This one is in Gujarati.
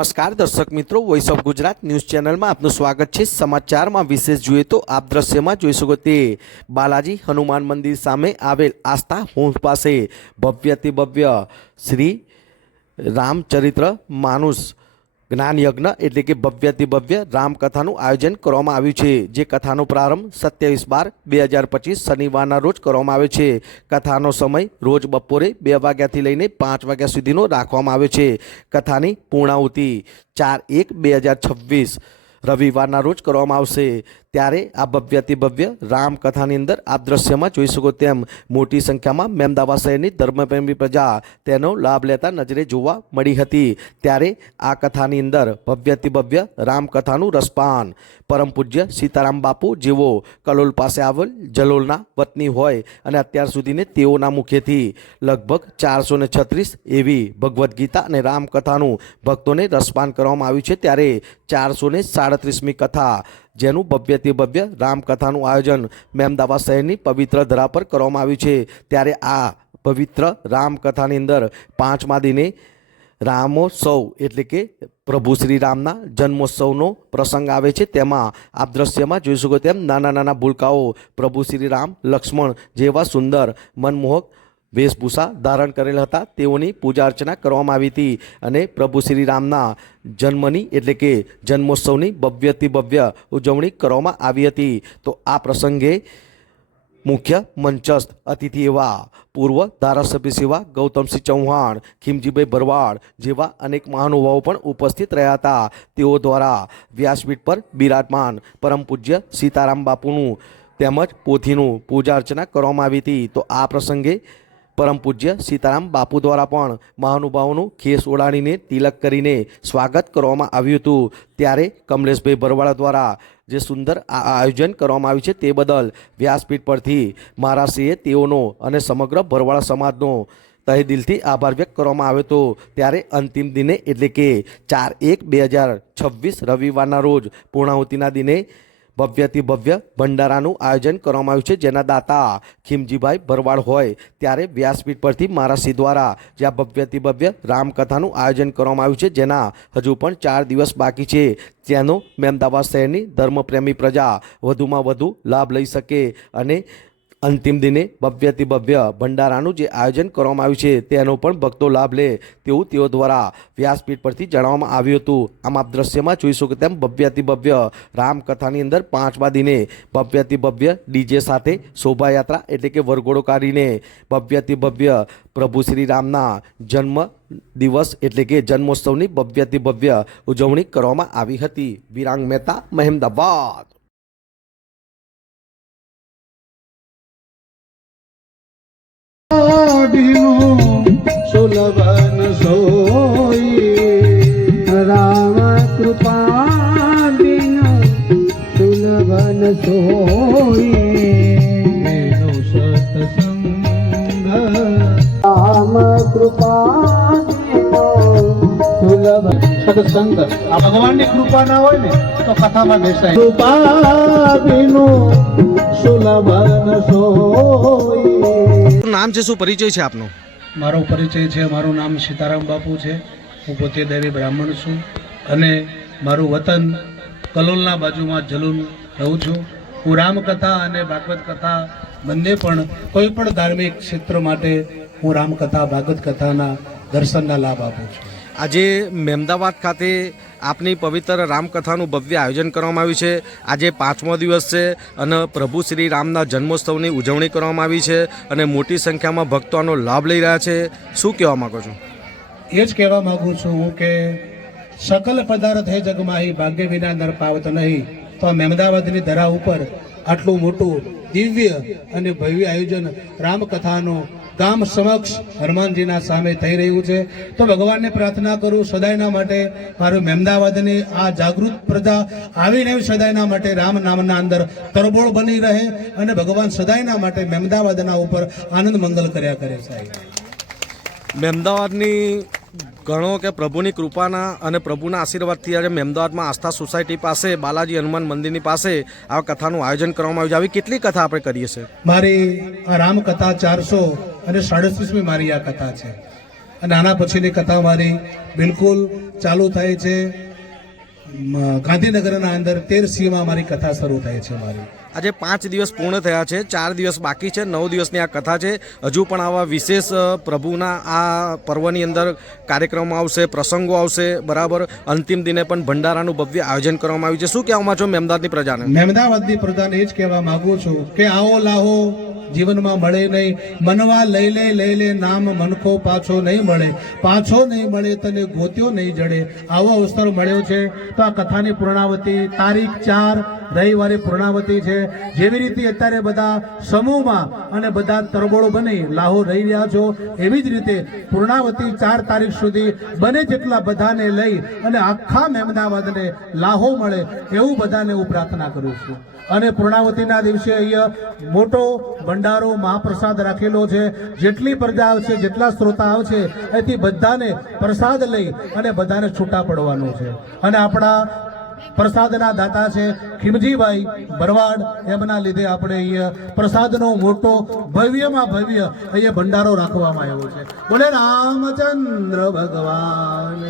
નમસ્કાર દર્શક મિત્રો, વોઇસ ઓફ ગુજરાત ન્યૂઝ ચેનલમાં આપનું સ્વાગત છે। સમાચારમાં વિશેષ જોઈએ તો આપ દ્રશ્યમાં જોઈ શકો તે બાલાજી હનુમાન મંદિર સામે આવેલ આસ્થા હોમ પાસે ભવ્યથી ભવ્ય શ્રી રામચરિત્ર માનુષ જ્ઞાન યજ્ઞ એટલે કે ભવ્યથી ભવ્ય રામકથાનું આયોજન કરવામાં આવ્યું છે। જે કથાનો પ્રારંભ 27/12/2025 શનિવારના રોજ કરવામાં આવ્યો છે। કથાનો સમય રોજ બપોરે 2 વાગ્યાથી લઈને 5 વાગ્યા સુધીનો રાખવામાં આવ્યો છે। કથાની પૂર્ણાહુતિ 4/1/2026 રવિવારના રોજ કરવામાં આવશે। ત્યારે આ ભવ્યથી ભવ્ય રામકથાની અંદર આપ દ્રશ્યમાં જોઈ શકો તેમ મોટી સંખ્યામાં મહેમદાવાદ શહેરની ધર્મપ્રેમી પ્રજા તેનો લાભ લેતા નજરે જોવા મળી હતી। ત્યારે આ કથાની અંદર ભવ્યથી ભવ્ય રામકથાનું રસપાન પરમ પૂજ્ય સીતારામ બાપુ જેવો કલોલ પાસે આવેલ જલોલના વતની હોય અને અત્યાર સુધીને તેઓના મુખેથી લગભગ 436 એવી ભગવદ્ ગીતા અને રામકથાનું ભક્તોને રસપાન કરવામાં આવ્યું છે। ત્યારે 437મી કથા જેનું ભવ્યથી ભવ્ય રામકથાનું આયોજન મહેમદાવાદ શહેરની પવિત્ર ધરા પર કરવામાં આવ્યું છે। ત્યારે આ પવિત્ર રામકથાની અંદર 5મા દિને રામોત્સવ એટલે કે પ્રભુ શ્રી રામના જન્મોત્સવનો પ્રસંગ આવે છે। તેમાં આપ દ્રશ્યમાં જોઈ શકો તેમ નાના નાના ભૂલકાઓ પ્રભુ શ્રી રામ લક્ષ્મણ જેવા સુંદર મનમોહક વેશભૂષા ધારણ કરેલા હતા। તેઓની પૂજા અર્ચના કરવામાં આવી હતી અને પ્રભુ શ્રી રામના જન્મની એટલે કે જન્મોત્સવની ભવ્યથી ભવ્ય ઉજવણી કરવામાં આવી હતી। તો આ પ્રસંગે મુખ્ય મંચસ્થ અતિથિ એવા પૂર્વ ધારાસભ્ય સેવા ગૌતમસિંહ ચૌહાણ, ખીમજીભાઈ ભરવાડ જેવા અનેક મહાનુભાવો પણ ઉપસ્થિત રહ્યા હતા। તેઓ દ્વારા વ્યાસપીઠ પર બિરાજમાન પરમ પૂજ્ય સીતારામ બાપુનું તેમજ પોથીનું પૂજા અર્ચના કરવામાં આવી હતી। તો આ પ્રસંગે પરમ પૂજ્ય સીતારામ બાપુ દ્વારા પણ મહાનુભાવોનું ખેસ ઓળાડીને તિલક કરીને સ્વાગત કરવામાં આવ્યું હતું। ત્યારે કમલેશભાઈ ભરવાડ દ્વારા જે સુંદર આયોજન કરવામાં આવ્યું છે તે બદલ વ્યાસપીઠ પરથી મહારાજશ્રીએ તેઓનો અને સમગ્ર ભરવાડ સમાજનો તહે દિલથી આભાર વ્યક્ત કરવામાં આવ્યો હતો। ત્યારે અંતિમ દિને એટલે કે 4/1/2026 રવિવારના રોજ પૂર્ણાહુતિના દિને ભવ્યથી ભવ્ય ભંડારાનું આયોજન કરવામાં આવ્યું છે। જેના દાતા ખીમજીભાઈ ભરવાડ હોય ત્યારે વ્યાસપીઠ પરથી મહારાજશ્રી દ્વારા જ્યાં ભવ્યથી ભવ્ય રામકથાનું આયોજન કરવામાં આવ્યું છે, જેના હજુ પણ 4 દિવસ બાકી છે, ત્યાંનો મહેમદાવાદ શહેરની ધર્મપ્રેમી પ્રજા વધુમાં વધુ લાભ લઈ શકે અને અંતિમ દિને ભવ્યથી ભવ્ય ભંડારાનું જે આયોજન કરવામાં આવ્યું છે તેનો પણ ભક્તો લાભ લે તેવું તેઓ દ્વારા વ્યાસપીઠ પરથી જણાવવામાં આવ્યું હતું। આમ આપ દ્રશ્યમાં જોઈ શકો તેમ ભવ્યથી ભવ્ય રામકથાની અંદર 5મા દિને ભવ્યથી ભવ્ય ડીજે સાથે શોભાયાત્રા એટલે કે વરઘોડો કાઢીને ભવ્યથી ભવ્ય પ્રભુ શ્રી રામના જન્મ દિવસ એટલે કે જન્મોત્સવની ભવ્યથી ભવ્ય ઉજવણી કરવામાં આવી હતી। વિરાંગ મહેતા, મહેમદાવાદ। सुलभन सोई राम कृपा बिनु सुलभन सोई सत्संग राम कृपा सुलभ सत्संग आ भगवान ની કૃપા ના હોય ને તો કથામાં બેસાય। કૃપા બિनु સુલભન સોઈ। નામ છે, શું પરિચય છે આપનો? મારો પરિચય છે, મારું નામ સીતારામ બાપુ છે। હું પોતે દૈવી બ્રાહ્મણ છું અને મારું વતન કલોલના બાજુમાં જલુલ રહું છું। હું રામકથા અને ભાગવત કથા બંને પણ કોઈ પણ ધાર્મિક ક્ષેત્ર માટે હું રામકથા ભાગવત કથાના દર્શનના લાભ આપું છું। આજે મહેમદાવાદ ખાતે આપની પવિત્ર રામકથાનું ભવ્ય આયોજન કરવામાં આવ્યું છે। આજે 5મો દિવસ છે અને પ્રભુ શ્રી રામના જન્મોત્સવની ઉજવણી કરવામાં આવી છે અને મોટી સંખ્યામાં ભક્તો આનો લાભ લઈ રહ્યા છે। શું કહેવા માગો છો? એ જ કહેવા માગું છું હું કે સકલ પદાર્થ હે જગમાહી ભાગ્ય વિના નર પાવત નહીં। તો આ મહેમદાવાદની ધરા ઉપર આટલું મોટું દિવ્ય અને ભવ્ય આયોજન રામકથાનું ગામ સમક્ષ હનુમાનજીના સામે થઈ રહ્યું છે। તો ભગવાનને પ્રાર્થના કરું સદાયના માટે મારું મહેમદાવાદની આ જાગૃત પ્રજા આવીને સદાયના માટે રામ નામના અંદર તરબોળ બની રહે અને ભગવાન સદાયના માટે મહેમદાવાદના ઉપર આનંદ મંગલ કર્યા કરે સાહેબ। મહેમદાવાદની ગણો કે પ્રભુની કૃપાના અને પ્રભુના આશીર્વાદથી આજે મહેમદાવાદમાં આસ્થા સોસાયટી પાસે બાલાજી હનુમાન મંદિરની પાસે આ કથાનું આયોજન કરવામાં આવ્યું છે। આવી કેટલી કથા આપણે કરીએ છીએ? મારી આ રામકથા 437મી મારી આ કથા છે। અને આના પછીની કથા મારી બિલકુલ ચાલુ થાય છે ગાંધીનગરના અંદર 13 મારી કથા શરૂ થાય છે મારી. આજે 5 દિવસ પૂર્ણ થયા છે, 4 દિવસ બાકી છે, 9 દિવસની આ કથા છે. હજુ પણ આવા વિશેષ પ્રભુના આ પર્વની અંદર કાર્યક્રમો આવશે, પ્રસંગો આવશે, બરાબર. અંતિમ દિને પણ ભંડારાનું ભવ્ય આયોજન કરવામાં આવ્યું છે. શું કહેવામાં છો મહેમદાવાદની પ્રજાને? મહેમદાવાદની પ્રજાને એ જ કહેવા માંગુ છું કે આવો લાહો જીવનમાં મળે નહીં, મનવા લઈ લે નામ મનખો પાછો નહીં મળે, પાછો નહીં મળે તને ગોત્યો નહીં જડે. આવો અવસર મળ્યો છે તો આ કથાની પૂર્ણાવતી તારીખ 4 રવિવારે પૂર્ણાવતી છે. જેવી રીતે અત્યારે બધા સમૂહમાં અને બધા તરબોળ બની લાહો રહી રહ્યા છો, એવી જ રીતે પૂર્ણાવતી 4 તારીખ સુધી બને જેટલા બધાને લઈ અને આખા મહેમદાવાદને લાહો મળે એવું બધાને હું પ્રાર્થના કરું છું. અને પૂર્ણાવતીના દિવસે અહીંયા મોટો ભંડારો મહાપ્રસાદ રાખેલો છે. જેટલી પ્રજા આવશે, જેટલા શ્રોતા આવશે, એથી બધાને પ્રસાદ લઈ અને બધાને છૂટા પડવાનું છે. અને આપણા પ્રસાદના દાતા છે ખીમજીભાઈ ભરવાડ, એમના લીધે આપણે અહીંયા પ્રસાદનો મોટો ભવ્યમાં ભવ્ય અહીંયા ભંડારો રાખવામાં આવ્યો છે. બોલે રામચંદ્ર ભગવાન.